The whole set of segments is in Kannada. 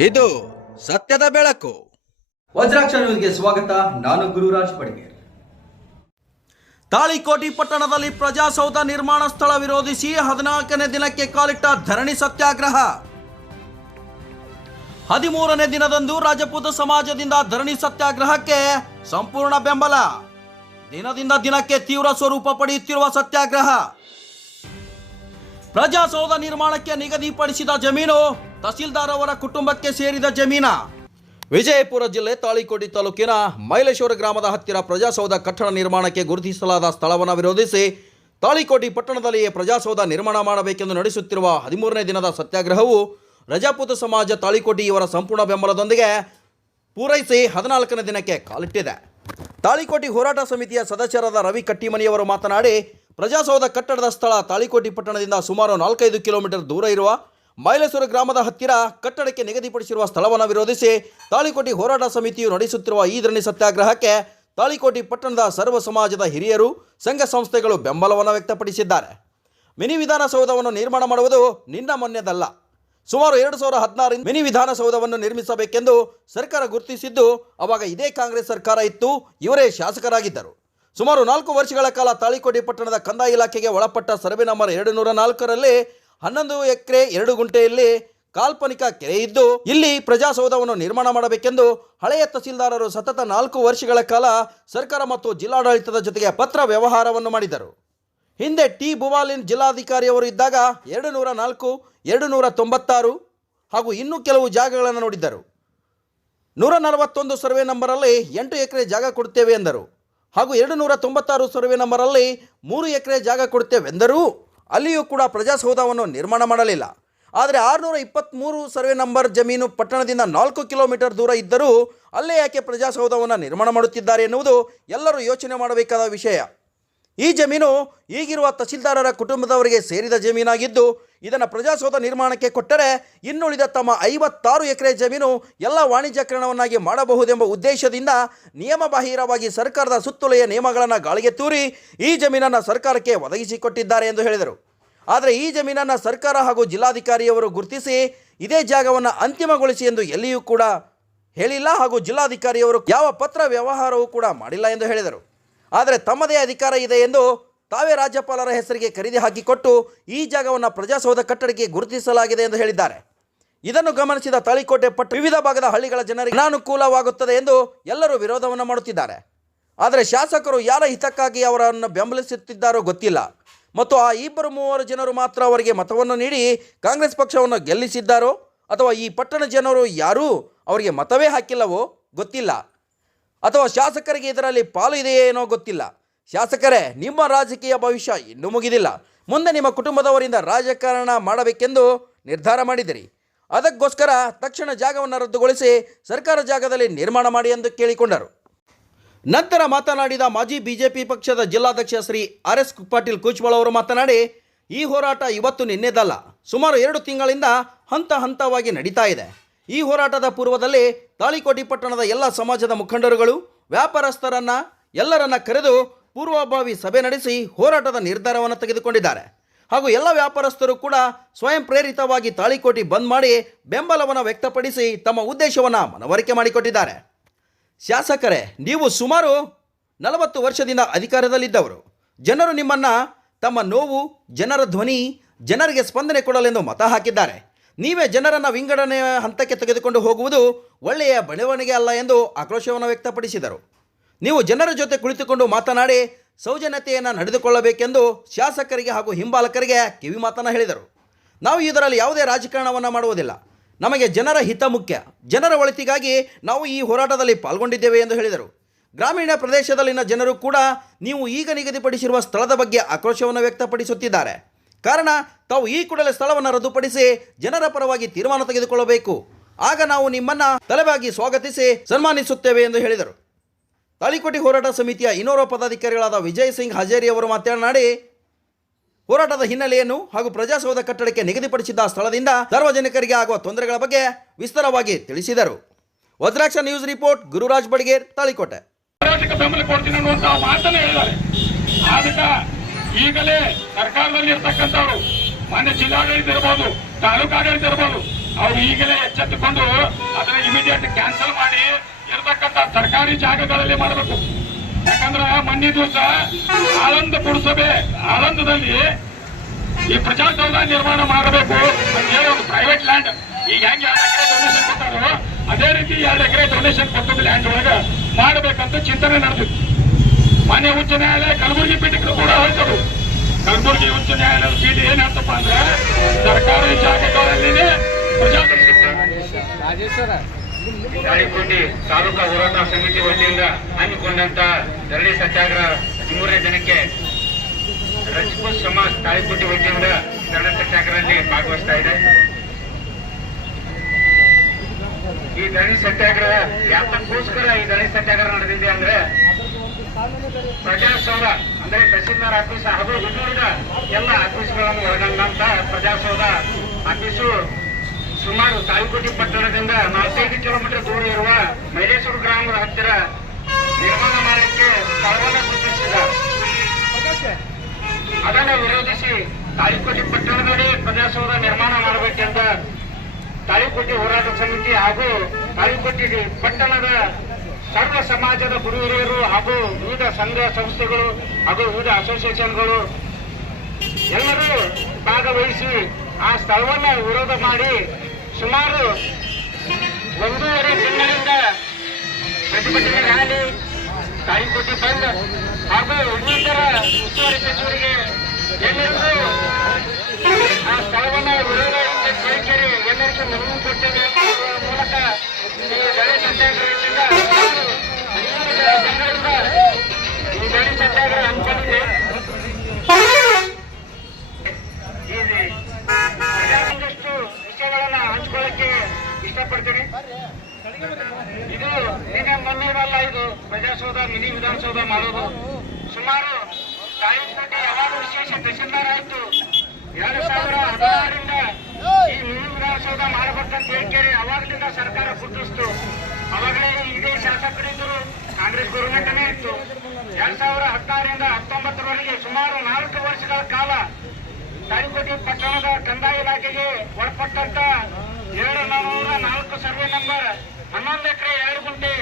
ಇದು ಸತ್ಯದ ಬೆಳಕು. ವಜ್ರಾಕ್ಷ ನ್ಯೂಸ್ಗೆ ಸ್ವಾಗತ. ನಾನು ಗುರುರಾಜ್ ಬಡಿಗೇರ್. ತಾಳಿಕೋಟಿ ಪಟ್ಟಣದಲ್ಲಿ ಪ್ರಜಾಸೌಧ ನಿರ್ಮಾಣ ಸ್ಥಳ ವಿರೋಧಿಸಿ 14ನೇ ದಿನಕ್ಕೆ ಕಾಲಿಟ್ಟ ಧರಣಿ ಸತ್ಯಾಗ್ರಹ. 13ನೇ ದಿನದಂದು ರಾಜಪೂತ ಸಮಾಜದಿಂದ ಧರಣಿ ಸತ್ಯಾಗ್ರಹಕ್ಕೆ ಸಂಪೂರ್ಣ ಬೆಂಬಲ. ದಿನದಿಂದ ದಿನಕ್ಕೆ ತೀವ್ರ ಸ್ವರೂಪ ಪಡೆಯುತ್ತಿರುವ ಸತ್ಯಾಗ್ರಹ. ಪ್ರಜಾಸೌಧ ನಿರ್ಮಾಣಕ್ಕೆ ನಿಗದಿಪಡಿಸಿದ ಜಮೀನು ತಹಸೀಲ್ದಾರ್ ಅವರ ಕುಟುಂಬಕ್ಕೆ ಸೇರಿದ ಜಮೀನ. ವಿಜಯಪುರ ಜಿಲ್ಲೆ ತಾಳಿಕೋಟಿ ತಾಲೂಕಿನ ಮೈಲೇಶ್ವರ ಗ್ರಾಮದ ಹತ್ತಿರ ಪ್ರಜಾಸೌಧ ಕಟ್ಟಡ ನಿರ್ಮಾಣಕ್ಕೆ ಗುರುತಿಸಲಾದ ಸ್ಥಳವನ್ನು ವಿರೋಧಿಸಿ ತಾಳಿಕೋಟಿ ಪಟ್ಟಣದಲ್ಲಿಯೇ ಪ್ರಜಾಸೌಧ ನಿರ್ಮಾಣ ಮಾಡಬೇಕೆಂದು ನಡೆಸುತ್ತಿರುವ 13ನೇ ದಿನದ ಸತ್ಯಾಗ್ರಹವು ರಜಾಪೂತ ಸಮಾಜ ತಾಳಿಕೋಟಿ ಇವರ ಸಂಪೂರ್ಣ ಬೆಂಬಲದೊಂದಿಗೆ ಪೂರೈಸಿ 14ನೇ ದಿನಕ್ಕೆ ಕಾಲಿಟ್ಟಿದೆ. ತಾಳಿಕೋಟಿ ಹೋರಾಟ ಸಮಿತಿಯ ಸದಸ್ಯರಾದ ರವಿ ಕಟ್ಟಿಮನಿಯವರು ಮಾತನಾಡಿ, ಪ್ರಜಾಸೌಧ ಕಟ್ಟಡದ ಸ್ಥಳ ತಾಳಿಕೋಟಿ ಪಟ್ಟಣದಿಂದ ಸುಮಾರು 4-5 ಕಿಲೋಮೀಟರ್ ದೂರ ಇರುವ ಮೈಲೇಶ್ವರ ಗ್ರಾಮದ ಹತ್ತಿರ ಕಟ್ಟಡಕ್ಕೆ ನಿಗದಿಪಡಿಸಿರುವ ಸ್ಥಳವನ್ನು ವಿರೋಧಿಸಿ ತಾಳಿಕೋಟಿ ಹೋರಾಟ ಸಮಿತಿಯು ನಡೆಸುತ್ತಿರುವ ಈ ಧರಣಿ ಸತ್ಯಾಗ್ರಹಕ್ಕೆ ತಾಳಿಕೋಟಿ ಪಟ್ಟಣದ ಸರ್ವ ಸಮಾಜದ ಹಿರಿಯರು, ಸಂಘ ಸಂಸ್ಥೆಗಳು ಬೆಂಬಲವನ್ನು ವ್ಯಕ್ತಪಡಿಸಿದ್ದಾರೆ. ಮಿನಿ ವಿಧಾನಸೌಧವನ್ನು ನಿರ್ಮಾಣ ಮಾಡುವುದು ನಿನ್ನ ಮೊನ್ನೆದಲ್ಲ. ಸುಮಾರು 2016 ಮಿನಿ ವಿಧಾನಸೌಧವನ್ನು ನಿರ್ಮಿಸಬೇಕೆಂದು ಸರ್ಕಾರ ಗುರುತಿಸಿದ್ದು, ಅವಾಗ ಇದೇ ಕಾಂಗ್ರೆಸ್ ಸರ್ಕಾರ ಇತ್ತು, ಇವರೇ ಶಾಸಕರಾಗಿದ್ದರು. ಸುಮಾರು 4 ವರ್ಷಗಳ ಕಾಲ ತಾಳಿಕೋಟಿ ಪಟ್ಟಣದ ಕಂದಾಯ ಇಲಾಖೆಗೆ ಒಳಪಟ್ಟ ಸರ್ವೆ ನಂಬರ್ 204ರಲ್ಲಿ 11 ಎಕರೆ 2 ಗುಂಟೆಯಲ್ಲಿ ಕಾಲ್ಪನಿಕ ಕೆರೆ ಇದ್ದು, ಇಲ್ಲಿ ಪ್ರಜಾಸೌಧವನ್ನು ನಿರ್ಮಾಣ ಮಾಡಬೇಕೆಂದು ಹಳೆಯ ತಹಸೀಲ್ದಾರರು ಸತತ 4 ವರ್ಷಗಳ ಕಾಲ ಸರ್ಕಾರ ಮತ್ತು ಜಿಲ್ಲಾಡಳಿತದ ಜೊತೆಗೆ ಪತ್ರ ವ್ಯವಹಾರವನ್ನು ಮಾಡಿದರು. ಹಿಂದೆ ಟಿ ಭುವಾಲಿನ್ ಜಿಲ್ಲಾಧಿಕಾರಿಯವರು ಇದ್ದಾಗ 204, 296 ಹಾಗೂ ಇನ್ನೂ ಕೆಲವು ಜಾಗಗಳನ್ನು ನೋಡಿದ್ದರು. 141 ಸರ್ವೆ ನಂಬರಲ್ಲಿ 8 ಎಕರೆ ಜಾಗ ಕೊಡುತ್ತೇವೆ ಎಂದರು. ಹಾಗೂ 296 ಸರ್ವೆ ನಂಬರಲ್ಲಿ 3 ಎಕರೆ ಜಾಗ ಕೊಡುತ್ತೇವೆಂದರೂ ಅಲ್ಲಿಯೂ ಕೂಡ ಪ್ರಜಾಸೌಧವನ್ನು ನಿರ್ಮಾಣ ಮಾಡಲಿಲ್ಲ. ಆದರೆ 623 ಸರ್ವೆ ನಂಬರ್ ಜಮೀನು ಪಟ್ಟಣದಿಂದ 4 ಕಿಲೋಮೀಟರ್ ದೂರ ಇದ್ದರೂ ಅಲ್ಲೇ ಯಾಕೆ ಪ್ರಜಾಸೌಧವನ್ನು ನಿರ್ಮಾಣ ಮಾಡುತ್ತಿದ್ದಾರೆ ಎನ್ನುವುದು ಎಲ್ಲರೂ ಯೋಚನೆ ಮಾಡಬೇಕಾದ ವಿಷಯ. ಈ ಜಮೀನು ಈಗಿರುವ ತಹಸೀಲ್ದಾರರ ಕುಟುಂಬದವರಿಗೆ ಸೇರಿದ ಜಮೀನಾಗಿದ್ದು, ಇದನ್ನು ಪ್ರಜಾಸೌಧ ನಿರ್ಮಾಣಕ್ಕೆ ಕೊಟ್ಟರೆ ಇನ್ನುಳಿದ ತಮ್ಮ 56 ಎಕರೆ ಜಮೀನು ಎಲ್ಲ ವಾಣಿಜ್ಯಕರಣವನ್ನಾಗಿ ಮಾಡಬಹುದೆಂಬ ಉದ್ದೇಶದಿಂದ ನಿಯಮಬಾಹಿರವಾಗಿ ಸರ್ಕಾರದ ಸುತ್ತೋಲೆಯ ನಿಯಮಗಳನ್ನು ಗಾಳಿಗೆ ತೂರಿ ಈ ಜಮೀನನ್ನು ಸರ್ಕಾರಕ್ಕೆ ಒದಗಿಸಿಕೊಟ್ಟಿದ್ದಾರೆ ಎಂದು ಹೇಳಿದರು. ಆದರೆ ಈ ಜಮೀನನ್ನು ಸರ್ಕಾರ ಹಾಗೂ ಜಿಲ್ಲಾಧಿಕಾರಿಯವರು ಗುರುತಿಸಿ ಇದೇ ಜಾಗವನ್ನು ಅಂತಿಮಗೊಳಿಸಿ ಎಂದು ಎಲ್ಲಿಯೂ ಕೂಡ ಹೇಳಿಲ್ಲ ಹಾಗೂ ಜಿಲ್ಲಾಧಿಕಾರಿಯವರು ಯಾವ ಪತ್ರ ವ್ಯವಹಾರವೂ ಕೂಡ ಮಾಡಿಲ್ಲ ಎಂದು ಹೇಳಿದರು. ಆದರೆ ತಮ್ಮದೇ ಅಧಿಕಾರ ಇದೆ ಎಂದು ತಾವೇ ರಾಜ್ಯಪಾಲರ ಹೆಸರಿಗೆ ಖರೀದಿ ಹಾಕಿಕೊಟ್ಟು ಈ ಜಾಗವನ್ನು ಪ್ರಜಾಸೌಧ ಕಟ್ಟಡಕ್ಕೆ ಗುರುತಿಸಲಾಗಿದೆ ಎಂದು ಹೇಳಿದ್ದಾರೆ. ಇದನ್ನು ಗಮನಿಸಿದ ತಾಳಿಕೋಟೆ ಪಟ್ಟಣ ವಿವಿಧ ಭಾಗದ ಹಳ್ಳಿಗಳ ಜನರಿಗೆ ಅನಾನುಕೂಲವಾಗುತ್ತದೆ ಎಂದು ಎಲ್ಲರೂ ವಿರೋಧವನ್ನು ಮಾಡುತ್ತಿದ್ದಾರೆ. ಆದರೆ ಶಾಸಕರು ಯಾರ ಹಿತಕ್ಕಾಗಿ ಅವರನ್ನು ಬೆಂಬಲಿಸುತ್ತಿದ್ದಾರೋ ಗೊತ್ತಿಲ್ಲ ಮತ್ತು ಆ 2-3 ಜನರು ಮಾತ್ರ ಅವರಿಗೆ ಮತವನ್ನು ನೀಡಿ ಕಾಂಗ್ರೆಸ್ ಪಕ್ಷವನ್ನು ಗೆಲ್ಲಿಸಿದ್ದಾರೋ ಅಥವಾ ಈ ಪಟ್ಟಣ ಜನರು ಯಾರೂ ಅವರಿಗೆ ಮತವೇ ಹಾಕಿಲ್ಲವೋ ಗೊತ್ತಿಲ್ಲ, ಅಥವಾ ಶಾಸಕರಿಗೆ ಇದರಲ್ಲಿ ಪಾಲು ಇದೆಯೇ ಏನೋ ಗೊತ್ತಿಲ್ಲ. ಶಾಸಕರೇ, ನಿಮ್ಮ ರಾಜಕೀಯ ಭವಿಷ್ಯ ಇನ್ನೂ ಮುಗಿದಿಲ್ಲ. ಮುಂದೆ ನಿಮ್ಮ ಕುಟುಂಬದವರಿಂದ ರಾಜಕಾರಣ ಮಾಡಬೇಕೆಂದು ನಿರ್ಧಾರ ಮಾಡಿದಿರಿ. ಅದಕ್ಕೋಸ್ಕರ ತಕ್ಷಣ ಜಾಗವನ್ನು ರದ್ದುಗೊಳಿಸಿ ಸರ್ಕಾರ ಜಾಗದಲ್ಲಿ ನಿರ್ಮಾಣ ಮಾಡಿ ಎಂದು ಕೇಳಿಕೊಂಡರು. ನಂತರ ಮಾತನಾಡಿದ ಮಾಜಿ ಬಿಜೆಪಿ ಪಕ್ಷದ ಜಿಲ್ಲಾಧ್ಯಕ್ಷ ಶ್ರೀ RS ಪಾಟೀಲ್ ಕುಚ್ಬಾಳ್ ಅವರು ಮಾತನಾಡಿ, ಈ ಹೋರಾಟ ಇವತ್ತು ನಿನ್ನೆದಲ್ಲ, ಸುಮಾರು 2 ತಿಂಗಳಿಂದ ಹಂತ ಹಂತವಾಗಿ ನಡೀತಾ ಇದೆ. ಈ ಹೋರಾಟದ ಪೂರ್ವದಲ್ಲಿ ತಾಳಿಕೋಟಿ ಪಟ್ಟಣದ ಎಲ್ಲ ಸಮಾಜದ ಮುಖಂಡರುಗಳು, ವ್ಯಾಪಾರಸ್ಥರನ್ನ ಎಲ್ಲರನ್ನ ಕರೆದು ಪೂರ್ವಭಾವಿ ಸಭೆ ನಡೆಸಿ ಹೋರಾಟದ ನಿರ್ಧಾರವನ್ನು ತೆಗೆದುಕೊಂಡಿದ್ದಾರೆ. ಹಾಗೂ ಎಲ್ಲ ವ್ಯಾಪಾರಸ್ಥರು ಕೂಡ ಸ್ವಯಂ ಪ್ರೇರಿತವಾಗಿ ತಾಳಿಕೋಟಿ ಬಂದ್ ಮಾಡಿ ಬೆಂಬಲವನ್ನು ವ್ಯಕ್ತಪಡಿಸಿ ತಮ್ಮ ಉದ್ದೇಶವನ್ನು ಮನವರಿಕೆ ಮಾಡಿಕೊಟ್ಟಿದ್ದಾರೆ. ಶಾಸಕರೇ, ನೀವು ಸುಮಾರು 40 ವರ್ಷದಿಂದ ಅಧಿಕಾರದಲ್ಲಿದ್ದವರು. ಜನರು ನಿಮ್ಮನ್ನು ತಮ್ಮ ನೋವು, ಜನರ ಧ್ವನಿ, ಜನರಿಗೆ ಸ್ಪಂದನೆ ಕೊಡಲೆಂದು ಮತ ಹಾಕಿದ್ದಾರೆ. ನೀವೇ ಜನರನ್ನು ವಿಂಗಡಣೆಯ ಹಂತಕ್ಕೆ ತೆಗೆದುಕೊಂಡು ಹೋಗುವುದು ಒಳ್ಳೆಯ ಬೆಳವಣಿಗೆ ಅಲ್ಲ ಎಂದು ಆಕ್ರೋಶವನ್ನು ವ್ಯಕ್ತಪಡಿಸಿದರು. ನೀವು ಜನರ ಜೊತೆ ಕುಳಿತುಕೊಂಡು ಮಾತನಾಡಿ ಸೌಜನ್ಯತೆಯನ್ನು ನಡೆದುಕೊಳ್ಳಬೇಕೆಂದು ಶಾಸಕರಿಗೆ ಹಾಗೂ ಹಿಂಬಾಲಕರಿಗೆ ಕಿವಿ ಮಾತನ್ನು ಹೇಳಿದರು. ನಾವು ಇದರಲ್ಲಿ ಯಾವುದೇ ರಾಜಕಾರಣವನ್ನು ಮಾಡುವುದಿಲ್ಲ. ನಮಗೆ ಜನರ ಹಿತ ಮುಖ್ಯ. ಜನರ ಒಳಿತಿಗಾಗಿ ನಾವು ಈ ಹೋರಾಟದಲ್ಲಿ ಪಾಲ್ಗೊಂಡಿದ್ದೇವೆ ಎಂದು ಹೇಳಿದರು. ಗ್ರಾಮೀಣ ಪ್ರದೇಶದಲ್ಲಿನ ಜನರು ಕೂಡ ನೀವು ಈಗ ನಿಗದಿಪಡಿಸಿರುವ ಸ್ಥಳದ ಬಗ್ಗೆ ಆಕ್ರೋಶವನ್ನು ವ್ಯಕ್ತಪಡಿಸುತ್ತಿದ್ದಾರೆ. ಕಾರಣ, ತಾವು ಈ ಕೂಡಲೇ ಸ್ಥಳವನ್ನು ರದ್ದುಪಡಿಸಿ ಜನರ ಪರವಾಗಿ ತೀರ್ಮಾನ ತೆಗೆದುಕೊಳ್ಳಬೇಕು. ಆಗ ನಾವು ನಿಮ್ಮನ್ನು ತಲೆಬಾಗಿ ಸ್ವಾಗತಿಸಿ ಸನ್ಮಾನಿಸುತ್ತೇವೆ ಎಂದು ಹೇಳಿದರು. ತಾಳಿಕೋಟಿ ಹೋರಾಟ ಸಮಿತಿಯ ಇನ್ನೋರ್ವ ಪದಾಧಿಕಾರಿಗಳಾದ ವಿಜಯ್ ಸಿಂಗ್ ಹಜೇರಿ ಅವರು ಮಾತನಾಡಿ, ಹೋರಾಟದ ಹಿನ್ನೆಲೆಯನ್ನು ಹಾಗೂ ಪ್ರಜಾಸೌಧ ಕಟ್ಟಡಕ್ಕೆ ನಿಗದಿಪಡಿಸಿದ್ದ ಸ್ಥಳದಿಂದ ಸಾರ್ವಜನಿಕರಿಗೆ ಆಗುವ ತೊಂದರೆಗಳ ಬಗ್ಗೆ ವಿಸ್ತಾರವಾಗಿ ತಿಳಿಸಿದರು. Vajraksha news report, Gururaj Badiger, Talikote. ಈಗಲೇ ಸರ್ಕಾರದಲ್ಲಿ ಇರ್ತಕ್ಕಂಥವ್ರು ಮಾನ್ಯ ಜಿಲ್ಲಾಡಳಿತ ಇರ್ಬೋದು, ತಾಲೂಕಾಡಳಿತ ಇರ್ಬೋದು, ಅವ್ರು ಈಗಲೇ ಎಚ್ಚೆತ್ತುಕೊಂಡು ಅದನ್ನ ಇಮಿಡಿಯೇಟ್ ಕ್ಯಾನ್ಸಲ್ ಮಾಡಿ ಇರತಕ್ಕಂತ ಸರ್ಕಾರಿ ಜಾಗಗಳಲ್ಲಿ ಮಾಡಬೇಕು. ಯಾಕಂದ್ರೆ ಮೊನ್ನೆ ದಿವಸ ಆಳಂದ ಪುರಸಭೆ ಆಳಂದದಲ್ಲಿ ಈ ಪ್ರಜಾಸೌಧ ನಿರ್ಮಾಣ ಮಾಡಬೇಕು ಅಂತೇಳಿ ಒಂದು ಪ್ರೈವೇಟ್ ಲ್ಯಾಂಡ್ ಈಗ ಹೆಂಗೆ 2 ಎಕರೆ ಡೊನೇಷನ್ ಕೊಟ್ಟಾರೋ ಅದೇ ರೀತಿ 2 ಎಕರೆ ಡೊನೇಷನ್ ಕೊಟ್ಟದ ಲ್ಯಾಂಡ್ ಒಳಗ ಮಾಡಬೇಕಂತ ಚಿಂತನೆ ನಡೆದಿತ್ತು. ಮಾನ್ಯ ಉಚ್ಚ ನ್ಯಾಯಾಲಯ ಕಲಬುರಗಿ ಪೀಠಕ್ಕೂ ಕೂಡ ಹೋಯ್ತರು. ಕಲಬುರಗಿ ಉಚ್ಚ ನ್ಯಾಯಾಲಯದ ಪೀಠ ಏನಾಯ್ತಪ್ಪ ಅಂದ್ರೆ ಸರ್ಕಾರಿ ಜಾಗಗಳಲ್ಲಿ ತಾಳಿಕೋಟಿ ತಾಲೂಕಾ ಹೋರಾಟ ಸಮಿತಿ ವತಿಯಿಂದ ಹಮ್ಮಿಕೊಂಡಂತ ಧರಣಿ ಸತ್ಯಾಗ್ರಹ 13ನೇ ದಿನಕ್ಕೆ ರಜಪೂತ್ ಸಮಾಜ್ ತಾಳಿಕೋಟಿ ವತಿಯಿಂದ ಧರಣಿ ಸತ್ಯಾಗ್ರಹದಲ್ಲಿ ಭಾಗವಹಿಸ್ತಾ ಇದೆ. ಈ ಧರಣಿ ಸತ್ಯಾಗ್ರಹ ಯಾತಕ್ಕೋಸ್ಕರ ಈ ಧರಣಿ ಸತ್ಯಾಗ್ರಹ ನಡೆದಿದೆ ಅಂದ್ರೆ ಪ್ರಜಾಸೌಧ ಅಂದ್ರೆ ತಹಸೀಲ್ದಾರ್ ಆಫೀಸ್ ಹಾಗೂ ಇನ್ನುಳಿದ ಎಲ್ಲ ಆಫೀಸ್ಗಳನ್ನು ಒಳಗೊಂಡಂತ ಪ್ರಜಾಸೌಧ ಆಫೀಸು ಸುಮಾರು ತಾಳಿಕೋಟಿ ಪಟ್ಟಣದಿಂದ 45 ಕಿಲೋಮೀಟರ್ ದೂರ ಇರುವ ಮೈಲೇಶ್ವರ ಗ್ರಾಮದ ಹತ್ತಿರ ನಿರ್ಮಾಣ ಮಾಡಲಿಕ್ಕೆ ಸ್ಥಳವನ್ನು ಗುರುತಿಸಿದ್ದಾರೆ. ಅದನ್ನು ವಿರೋಧಿಸಿ ತಾಳಿಕೋಟಿ ಪಟ್ಟಣದಲ್ಲಿ ಪ್ರಜಾಸೌಧ ನಿರ್ಮಾಣ ಮಾಡಬೇಕೆಂದ ತಾಳಿಕೋಟಿ ಹೋರಾಟ ಸಮಿತಿ ಹಾಗೂ ತಾಳಿಕೋಟಿ ಪಟ್ಟಣದ ಸರ್ವ ಸಮಾಜದ ಗುರು ಹಿರಿಯರು ಹಾಗೂ ವಿವಿಧ ಸಂಘ ಸಂಸ್ಥೆಗಳು ಹಾಗೂ ವಿವಿಧ ಅಸೋಸಿಯೇಷನ್ಗಳು ಎಲ್ಲರೂ ಭಾಗವಹಿಸಿ ಆ ಸ್ಥಳವನ್ನು ವಿರೋಧ ಮಾಡಿ ಸುಮಾರು 1.5 ತಿಂಗಳಿಂದ ಪ್ರತಿಭಟನೆ ರ್ಯಾಲಿ ತಾಳಿಕೋಟಿ ಬಂದ್ ಹಾಗೂ ಇನ್ನಿತರ ಉಸ್ತುವಾರಿ ಸಚಿವರಿಗೆ ಎಲ್ಲರಿಗೂ ಆ ಸ್ಥಳವನ್ನು ವಿರೋಧ ಕೇಳಿ ಎಲ್ಲರಿಗೂ ಮನವಿ ಕೊಟ್ಟೇವೆ. ಮೂಲಕ ಈ ಧರಣಿ ಸತ್ಯಾಗ್ರಹದಿಂದ ಜನರಿಂದ ಈ ಧರಣಿ ಸತ್ಯಾಗ್ರಹ ಹಮ್ಮಿಕೊಂಡಿದೆ. ಒಂದಷ್ಟು ವಿಷಯಗಳನ್ನ ಹಂಚ್ಕೊಳ್ಳಕ್ಕೆ ಇಷ್ಟಪಡ್ತೀನಿ. ಇದು ನಿನ್ನೆ ಮೊನ್ನೆವಲ್ಲ, ಇದು ಪ್ರಜಾಸೌಧ ಮಿನಿ ವಿಧಾನಸೌಧ ಮಾಡೋದು ಸುಮಾರು ತಾಳಿಕೋಟಿ ಯಾವಾಗ ವಿಶೇಷ ತಹಸೀಲ್ದಾರ್ ಆಯ್ತು 2016ರಿಂದ ಈ ಮಿನಿ ವಿಧಾನಸೌಧ ಮಾಡಬೇಕಂತ ಹೇಳ್ಕೇಳಿ ಅವಾಗಲಿಂದ ಸರ್ಕಾರ ಗುರುತಿಸ್ತು. ಅವಾಗಲೇ ಇದೇ ಶಾಸಕರಿದ್ದರು, ಕಾಂಗ್ರೆಸ್ ಗೌರ್ಮೆಂಟ್ನೇ ಇತ್ತು. 2016ರಿಂದ 19ರವರೆಗೆ ಸುಮಾರು 4 ವರ್ಷಗಳ ಕಾಲ ತಾಳಿಕೋಟಿ ಪಟ್ಟಣದ ಕಂದಾಯ ಇಲಾಖೆಗೆ ಒಳಪಟ್ಟಂತ 704 ಸರ್ವೆ ನಂಬರ್ 11 ಎಕರೆ 2 ಗುಂಟೆ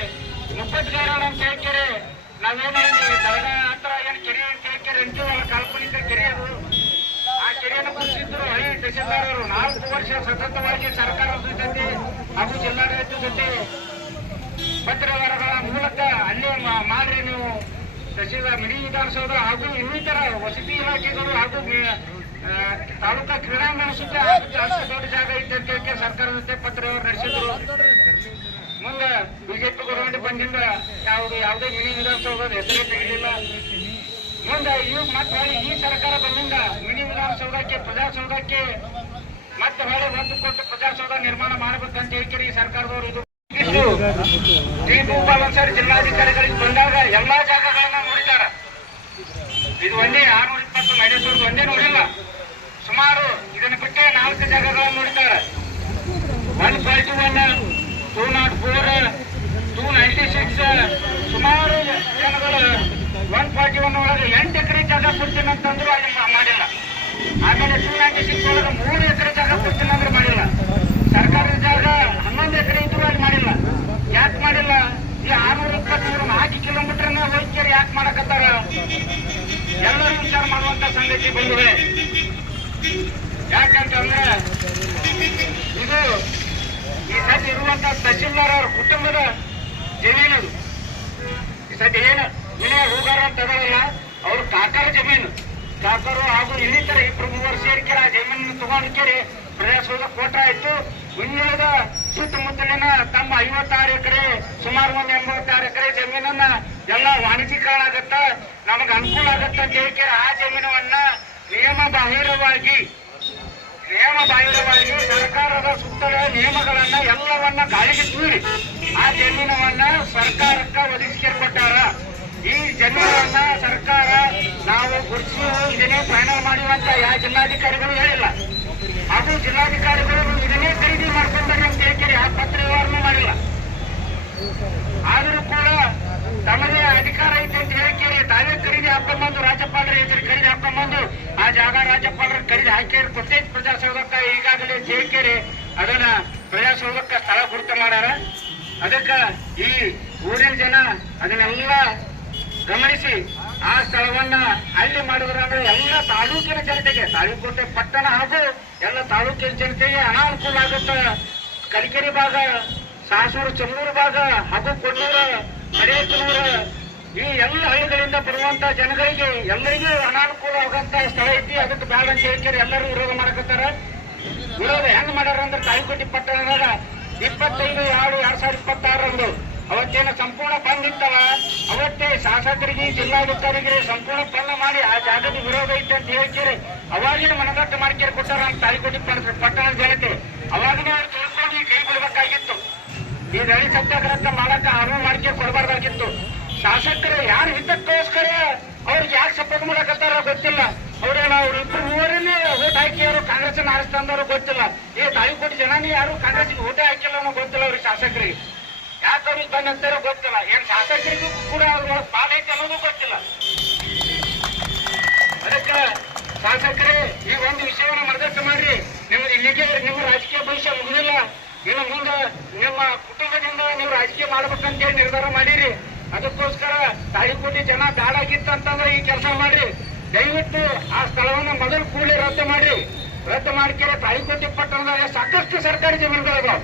30 ಗೇರಾಣ ಅಂತ ಹೇಳ್ಕೆರೆ ನಾವೇನು ದರ್ಗಾ ಹತ್ರ ಏನು ಕೆರೆ ಅಂತ ಹೇಳ್ಕೆರೆ ಅಂತೀವಲ್ಲ, ಕಾಲ್ಪನಿಕ ಕೆರೆ ಅದು. ಆ ಕೆರೆಯನ್ನು ಗುರುತಿಸಿದ್ರು ಹಳಿ ತಹಸೀಲ್ದಾರ್ ಅವರು 4 ವರ್ಷ ಸತತವಾಗಿ ಸರ್ಕಾರದ ಜೊತೆ ಹಾಗೂ ಜಿಲ್ಲಾಡಳಿತ ಜೊತೆ ಪತ್ರವ್ಯವಹಾರಗಳ ಮೂಲಕ ಅಲ್ಲೇ ಮಾಡ್ರಿ ನೀವು ತಹಸೀಲ್ದಾರ್ ಮಿನಿ ವಿಧಾನಸೌಧ ಹಾಗೂ ಇನ್ನಿತರ ವಸತಿ ಇಲಾಖೆಗಳು ಹಾಗೂ ತಾಲೂಕಾ ಕ್ರೀಡಾಂಗಣ ಸುತ್ತ ಜಾಸ್ತಿ ದೊಡ್ಡ ಜಾಗ ಐತೆ ಅಂತ ಹೇಳಿ ಸರ್ಕಾರದ ಜೊತೆ ಪತ್ರವ್ಯವಹಾರ ನಡೆಸಿದ್ರು. ಮುಂದೆ ಬಿಜೆಪಿ ಗೌರ್ಮೆಂಟ್ ಬಂದಿಂದ ಯಾವುದೇ ಮಿನಿ ವಿಧಾನಸೌಧದ ಹೆಸರೇ ತೆಗಿಲಿಲ್ಲ. ಮುಂದೆ ಈಗ ಮತ್ತೆ ಈ ಸರ್ಕಾರ ಬಂದಿಂದ ಮಿನಿ ವಿಧಾನಸೌಧಕ್ಕೆ ಪ್ರಜಾಸೌಧಕ್ಕೆ ಮತ್ತೆ ಹೊಳೆ ಒತ್ತು ಕೊಟ್ಟು ಪ್ರಜಾಸೌಧ ನಿರ್ಮಾಣ ಮಾಡಬೇಕಂತ ಹೇಳಿ ಈ ಸರ್ಕಾರದವರು ಇದು ಒಂದ್ಸರಿ ಜಿಲ್ಲಾಧಿಕಾರಿಗಳಿಗೆ ಬಂದಾಗ ಎಲ್ಲಾ ಜಾಗಗಳನ್ನ ನೋಡಿದ್ದಾರೆ. ಇದು ಒಂದೇ 620 ಮೈಲೇಶ್ವರದ ಒಂದೇ ನೋಡಿಲ್ಲ, ಸುಮಾರು ಇದನ್ನು ಬಿಟ್ಟೆ 4 ಜಾಗಗಳನ್ನು ನೋಡಿದ್ದಾರೆ. 141, 204, 296 ಸುಮಾರು ಜನಗಳು 141 ಒಳಗೆ 8 ಎಕರೆ ಜಾಗ ಕೊಡ್ತೀನಿ ಅಂತಂದ್ರು ಅಲ್ಲಿ ಮಾಡಿಲ್ಲ. ಆಮೇಲೆ 296 ಒಳಗೆ 3 ಎಕರೆ ಜಾಗ ಕೊಡ್ತೀನಿ ಅಂದ್ರೆ ಮಾಡಿಲ್ಲ. ಸರ್ಕಾರದ ಜಾಗ 11 ಎಕರೆ ಇದ್ರು ಅಲ್ಲಿ ಮಾಡಿಲ್ಲ. ಯಾಕೆ ಮಾಡಿಲ್ಲ? ಈ 623 4 ಕಿಲೋಮೀಟರ್ನ ಹೋಗ್ತಾರೆ ಯಾಕೆ ಮಾಡಕತ್ತಾರ? ಎಲ್ಲರೂ ವಿಚಾರ ಮಾಡುವಂತ ಸಂಗತಿ ಬಂದಿದೆ. ಯಾಕಂತಂದ್ರೆ ಇದು ಈ ಸದ್ಯ ಇರುವಂತ ತಹಸೀಲ್ದಾರ್ ಅವ್ರ ಕುಟುಂಬದ ಜಮೀನು. ಈ ಸದ್ಯ ಏನು ಮನೆ ಹೋಗಾರ ಅಂತ ತಗೊಳ್ಳಲ್ಲ, ಅವ್ರ ಕಾಕರ ಜಮೀನು. ಕಾಕರು ಹಾಗೂ ಇನ್ನಿತರ 2-3 ಸೇರಿಕೆರೆ ಆ ಜಮೀನನ್ನು ತಗೊಂಡ್ಕೇರಿ ಪ್ರಜಾಸೌಧ ಕೊಟ್ರ ಆಯ್ತು. ಇನ್ನುಳಿದ ಸುತ್ತಮುತ್ತಲಿನ ತಮ್ಮ 56 ಎಕರೆ ಸುಮಾರು ಒಂದು 86 ಎಕರೆ ಜಮೀನನ್ನ ಎಲ್ಲ ವಾಣಿಜ್ಯೀಕರಣ ಆಗತ್ತ, ನಮಗೆ ಅನುಕೂಲ ಆಗತ್ತ ಅಂತ ಹೇಳ್ಕೇಳಿ ಆ ಜಮೀನವನ್ನ ನಿಯಮ ಬಾಹಿರವಾಗಿ ಸರ್ಕಾರದ ಸುತ್ತಲ ನಿಯಮಗಳನ್ನ ಎಲ್ಲವನ್ನ ಗಾಳಿಗೆ ತೂರಿ ಆ ಜಮೀನವನ್ನ ಸರ್ಕಾರಕ್ಕ ಒದಗಿಸಿಕೊಟ್ಟಾರ. ಈ ಜಮೀನನ್ನ ಸರ್ಕಾರ ನಾವು ಗುರುತಿಸಿ ಇದನ್ನೇ ಫೈನಲ್ ಮಾಡಿವಂತ ಯಾವ ಜಿಲ್ಲಾಧಿಕಾರಿಗಳು ಹೇಳಿಲ್ಲ, ಹಾಗೂ ಜಿಲ್ಲಾಧಿಕಾರಿಗಳು ಇದನ್ನೇ ಖರೀದಿ ಮಾಡ್ಕೊಂಡ್ರೆ ಅಂತ ಹೇಳ್ಕೇಳಿ ಆ ಪತ್ರ ವ್ಯವಹಾರನೂ ಮಾಡಿಲ್ಲ. ಆದರೂ ಕೂಡ ತಮ್ಮದೇ ಅಧಿಕಾರ ಐತೆ ಅಂತ ಹೇಳ್ಕೇಳಿ ತಾವೇ ಖರೀದಿ ಹಾಕೊಂಡ್ಬಂದು ರಾಜ್ಯಪಾಲರ ಹೆಸರು ಖರೀದಿ ಹಾಕೊಂಡ್ಬಂದು ಆ ಜಾಗ ರಾಜ್ಯಪಾಲರ ಖರೀದಿ ಹಾಕಿ ಕೊಟ್ಟೈತಿ ಪ್ರಜಾಸೌಧಕ್ಕ ಈಗಾಗಲೇ ಹೇಳ್ಕೇಳಿ ಅದನ್ನ ಪ್ರಜಾಸೌಧಕ್ಕೆ ಸ್ಥಳ ಗುರುತು ಮಾಡ್ಯಾರ. ಅದಕ್ಕ ಈ ಊರಿನ ಜನ ಅದನ್ನೆಲ್ಲ ಗಮನಿಸಿ ಆ ಸ್ಥಳವನ್ನ ಅಲ್ಲಿ ಮಾಡಿದ್ರಂದ್ರೆ ಎಲ್ಲ ತಾಲೂಕಿನ ಜನತೆಗೆ, ತಾಳಿಕೋಟೆ ಪಟ್ಟಣ ಹಾಗೂ ಎಲ್ಲ ತಾಲೂಕಿನ ಜನತೆಗೆ ಅನಾನುಕೂಲ ಆಗುತ್ತೆ. ಕಲಿಕೆರೆ ಭಾಗ, ಸಾಸೂರು, ಚನ್ನೂರು ಭಾಗ ಹಾಗೂ ಕೊಣ್ಣೂರು, ಕಡೇಕನೂರು ಈ ಎಲ್ಲ ಹಳ್ಳಿಗಳಿಂದ ಬರುವಂತ ಜನಗಳಿಗೆ ಎಲ್ಲರಿಗೂ ಅನಾನುಕೂಲ ಆಗುವಂತ ಸ್ಥಳ ಐತಿ. ಅದಕ್ಕೆ ಬೇಡ ಅಂತ ಹೇಳ್ತಾರೆ ಎಲ್ಲರೂ ವಿರೋಧ ಮಾಡಕತ್ತಾರ. ವಿರೋಧ ಹೆಂಗ್ ಮಾಡ್ಯಾರ ಅಂದ್ರೆ ತಾಳಿಕೋಟೆ ಪಟ್ಟಣದಾಗ 25/2/2026 ಅವತ್ತೇನು ಸಂಪೂರ್ಣ ಬಂದ್ ಇತ್ತಲ್ಲ, ಅವತ್ತೇ ಶಾಸಕರಿಗೆ ಜಿಲ್ಲಾಧಿಕಾರಿಗೆ ಸಂಪೂರ್ಣ ಬಂದ್ ಮಾಡಿ ಆ ಜಾಗದ ವಿರೋಧ ಐತೆ ಅಂತ ಹೇಳ್ತೀರಿ ಅವಾಗೇನು ಮನದಟ್ಟು ಮಾಡ್ಕೇರಿ ಕೊಟ್ಟಾರ ಅಂತ ತಾಳಿಕೋಟೆ ಪಟ್ಟಣದ ಜನತೆ. ಅವಾಗನೇ ಅವ್ರು ತಿಳ್ಕೊಂಡು ಕೈ ಬಿಡ್ಬೇಕಾಗಿತ್ತು. ಈ ದಳಿ ಸತ್ಯಾಗ್ರಹ ಮಾಡಕ್ಕ ಆರಂಭ ಮಾಡ್ಕೆ ಕೊಡಬಾರ್ದಾಗಿತ್ತು. ಶಾಸಕರು ಯಾರು ಹಿತಕ್ಕೋಸ್ಕರ ಅವ್ರಿಗೆ ಯಾಕೆ ಸಪೋರ್ಟ್ ಮಾಡಕತ್ತಾರ ಗೊತ್ತಿಲ್ಲ. ಅವ್ರೇನ ಅವ್ರಿಬ್ರು ಮೂವರನ್ನೇ ಓಟ್ ಹಾಕಿ ಅವರು ಕಾಂಗ್ರೆಸ್ ಆರಿಸ್ತಂದವ್ರು ಗೊತ್ತಿಲ್ಲ. ಈ ತಾಳಿಕೋಟೆ ಜನನೇ ಯಾರು ಕಾಂಗ್ರೆಸ್ಗೆ ಓಟೇ ಹಾಕಿಲ್ಲ ಅನ್ನೋ ಗೊತ್ತಿಲ್ಲ ಅವ್ರಿಗೆ ಶಾಸಕರಿಗೆ. ಯಾಕೆ ಅವ್ರಿಗೆ ಬಂದಂತಾರೋ ಗೊತ್ತಿಲ್ಲ. ಏನ್ ಶಾಸಕರಿಗೂ ಕೂಡ ಅವ್ರ ಪಾಲ ಐತೆ ಅನ್ನೋದು ಗೊತ್ತಿಲ್ಲ. ಅದಕ್ಕೆ ಶಾಸಕರೇ ಈ ಒಂದು ವಿಷಯವನ್ನು ಮನದಟ್ಟು ಮಾಡ್ರಿ. ನಿಮ್ಗೆ ಇಲ್ಲಿಗೆ ನಿಮ್ಮ ರಾಜಕೀಯ ಭವಿಷ್ಯ ಮುಗಿದಿಲ್ಲ. ಇನ್ನು ಮುಂದೆ ನಿಮ್ಮ ಕುಟುಂಬದಿಂದ ನೀವು ರಾಜಕೀಯ ಮಾಡ್ಬೇಕಂತೇಳಿ ನಿರ್ಧಾರ ಮಾಡಿರಿ. ಅದಕ್ಕೋಸ್ಕರ ತಾಳಿಕೋಟೆ ಜನ ಬ್ಯಾಡಾಗಿತ್ತಂತಂದ್ರೆ ಈ ಕೆಲಸ ಮಾಡ್ರಿ. ದಯವಿಟ್ಟು ಆ ಸ್ಥಳವನ್ನು ಮೊದಲು ಕೂಡಲೇ ರದ್ದು ಮಾಡ್ರಿ. ರದ್ದು ಮಾಡ್ತಾರೆ. ತಾಳಿಕೋಟೆ ಪಟ್ಟಣದಾಗ ಸಾಕಷ್ಟು ಸರ್ಕಾರಿ ಜಮೀನುಗಳಿದಾವ.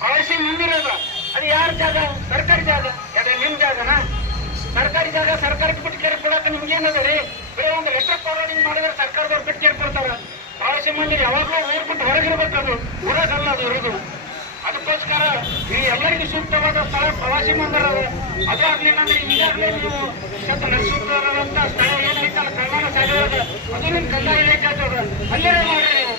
ಪಾಲಿಸಿ ಮುಂದಿರೋದ ಅದು ಯಾರ ಜಾಗ? ಸರ್ಕಾರಿ ಜಾಗ. ಅದೇ ನಿಮ್ ಜಾಗನಾ? ಸರ್ಕಾರಿ ಜಾಗ ಸರ್ಕಾರಕ್ಕೆ ಬಿಟ್ಟು ಕೊಡಕ್ಕೆ ನಿಮ್ಗೇನದ ರೀ? ಬರೀ ಒಂದು ಲೆಟರ್ ಫಾರ್ವರ್ಡಿಂಗ್ ಮಾಡಿದ್ರೆ ಸರ್ಕಾರದವ್ರು ಬಿಟ್ಟು ಕೊಡ್ತಾರ. ಪಾಲಿಸಿ ಮಂದಿ ಯಾವಾಗಲೂ ಊರ್ ಬಿಟ್ಟು ಹೊರಗಿರ್ಬೇಕದು, ಊರಾಗಲ್ಲ ಅದು ಇರೋದು. ಅದಕ್ಕೋಸ್ಕರ ಈ ಎಲ್ಲರಿಗೂ ಸೂಕ್ತವಾದ ಸ್ಥಳ ಪ್ರವಾಸಿ ಮಂದಿರ ಅದು ಆಗ್ಲಿಲ್ಲ ಅಂದ್ರೆ ಈಗಾಗಲೇ ನೀವು ಸ್ವಲ್ಪ ನಡೆಸುತ್ತಿರುವಂತ ಸ್ಥಳ ಏನೈತಲ್ಲ ಕರ್ನಾಟಕ ಸಾಗರದ ಅದು ನಿಮ್ ಕಂದಾಯ ಇಲಾಖೆ ಆಗ್ತದ, ಅಲ್ಲೇ ಮಾಡ್ರಿ ನೀವು.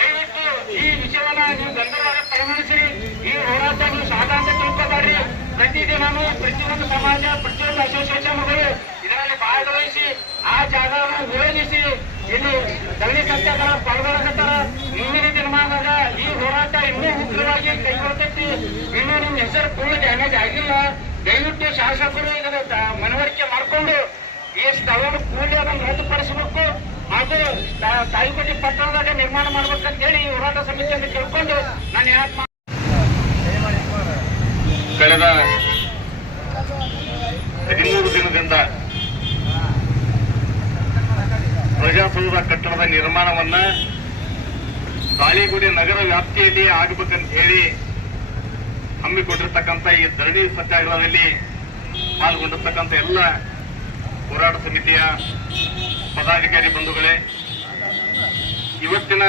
ದಯವಿಟ್ಟು ಈ ವಿಷಯವನ್ನ ನೀವು ಗಂಭೀರವಾಗಿ ಪರಿಗಣಿಸಿರಿ. ಈ ಹೋರಾಟ ನೀವು ಸಾಧ ಅಂತ ತಿಳ್ಕೊಬೇಡ್ರಿ. ಪ್ರತಿದಿನೂ ಪ್ರತಿಯೊಂದು ಸಮಾಜ, ಪ್ರತಿಯೊಂದು ಅಸೋಸಿಯೇಷನ್ಗಳು ಇದರಲ್ಲಿ ಭಾಗವಹಿಸಿ ಆ ಜಾಗವನ್ನು ವಿರೋಧಿಸಿ ಇಲ್ಲಿ ದಲಿತ ಸತ್ಯಾಗ್ರಹ ಪಾಲ್ಗೊಳ್ಳಕತ್ತಾರ. ಮುಂದಿನ ದಿನಮಾನದಾಗ ಈ ಹೋರಾಟ ಇನ್ನೂ ಉಗ್ರವಾಗಿ ಕೈಗೊಳ್ತೈತಿ. ಇನ್ನೂ ನಿಮ್ಮ ಹೆಸರು ಪೂರ್ಣ ಡ್ಯಾಮೇಜ್ ಆಗಿಲ್ಲ. ದಯವಿಟ್ಟು ಶಾಸಕರು ಇದರ ಮನವರಿಕೆ ಮಾಡಿಕೊಂಡು ಈ ಸ್ಥಳವನ್ನು ಕೂಡಲೇ ಅದನ್ನು ರದ್ದುಪಡಿಸಬೇಕು ಹಾಗೂ ತಾಳಿಕೋಟೆ ಪಟ್ಟಣದಾಗ ನಿರ್ಮಾಣ ಮಾಡ್ಬೇಕಂತ ಹೇಳಿ ಈ ಹೋರಾಟ ಸಮಿತಿಯನ್ನು ಕೇಳ್ಕೊಂಡು ನಾನು ಯಾಕೆ ಕಳೆದ 13 ದಿನದಿಂದ ಪ್ರಜಾಸೌಧ ಕಟ್ಟಡದ ನಿರ್ಮಾಣವನ್ನ ತಾಳಿಕೋಟೆ ನಗರ ವ್ಯಾಪ್ತಿಯಲ್ಲಿ ಆಗಬೇಕಂತ ಹೇಳಿ ಹಮ್ಮಿಕೊಂಡಿರ್ತಕ್ಕಂಥ ಈ ಧರಣಿ ಸತ್ಯಾಗ್ರಹದಲ್ಲಿ ಪಾಲ್ಗೊಂಡಿರ್ತಕ್ಕಂಥ ಎಲ್ಲ ಹೋರಾಟ ಸಮಿತಿಯ ಪದಾಧಿಕಾರಿ ಬಂಧುಗಳೇ, ಇವತ್ತಿನ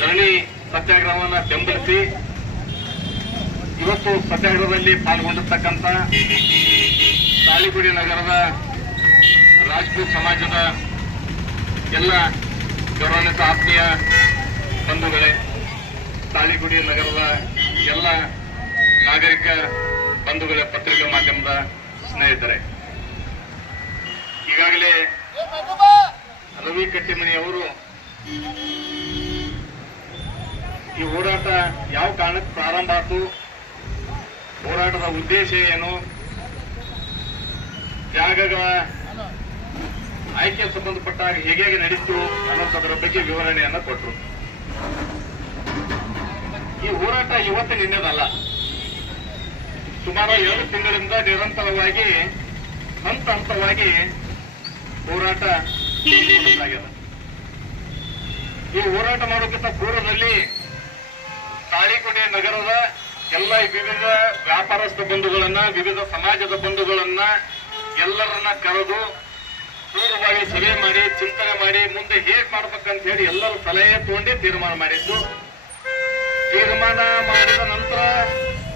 ಧರಣಿ ಸತ್ಯಾಗ್ರಹವನ್ನು ಬೆಂಬಲಿಸಿ ಇವತ್ತು ಸತ್ಯಾಗ್ರಹದಲ್ಲಿ ಪಾಲ್ಗೊಂಡಿರ್ತಕ್ಕಂಥ ತಾಳಿಕೋಟೆ ನಗರದ ರಾಜಪೂತ್ ಸಮಾಜದ ಎಲ್ಲ ಗೌರವಾನ್ವಿತ ಆತ್ಮೀಯ ಬಂಧುಗಳೇ, ತಾಳಿಕೋಟೆ ನಗರದ ಎಲ್ಲ ನಾಗರಿಕ ಬಂಧುಗಳ ಪತ್ರಿಕಾ ಮಾಧ್ಯಮದ ಸ್ನೇಹಿತರೆ, ಈಗಾಗಲೇ ರವಿ ಕಟ್ಟಿಮನಿ ಅವರು ಈ ಹೋರಾಟ ಯಾವ ಕಾರಣಕ್ಕೆ ಪ್ರಾರಂಭ ಆಯಿತು, ಹೋರಾಟದ ಉದ್ದೇಶ ಏನು, ಜಾಗಗಳ ಆಯ್ಕೆ ಸಂಬಂಧಪಟ್ಟಾಗ ಹೇಗೆ ನಡೀತು ಅನ್ನೋದರ ಬಗ್ಗೆ ವಿವರಣೆಯನ್ನು ಕೊಟ್ಟರು. ಈ ಹೋರಾಟ ಇವತ್ತು ನಿನ್ನೆದಲ್ಲ, ಸುಮಾರು 2 ತಿಂಗಳಿಂದ ನಿರಂತರವಾಗಿ ಹಂತ ಹಂತವಾಗಿ ಹೋರಾಟ ಮುಂದುವರೆದಿದೆ. ಈ ಹೋರಾಟ ಮಾಡೋಕ್ಕಿಂತ ಪೂರ್ವದಲ್ಲಿ ತಾಳಿಕೋಟೆ ನಗರದ ಎಲ್ಲ ವಿವಿಧ ವ್ಯಾಪಾರಸ್ಥ ಬಂಧುಗಳನ್ನ, ವಿವಿಧ ಸಮಾಜದ ಬಂಧುಗಳನ್ನ ಎಲ್ಲರನ್ನ ಕರೆದು ಪೂರ್ವವಾಗಿ ಸಭೆ ಮಾಡಿ ಚಿಂತನೆ ಮಾಡಿ ಮುಂದೆ ಹೇಗ್ ಮಾಡ್ಬೇಕಂತ ಹೇಳಿ ಎಲ್ಲರೂ ಸಲಹೆ ತಗೊಂಡು ತೀರ್ಮಾನ ಮಾಡಿದ್ದು. ತೀರ್ಮಾನ ಮಾಡಿದ ನಂತರ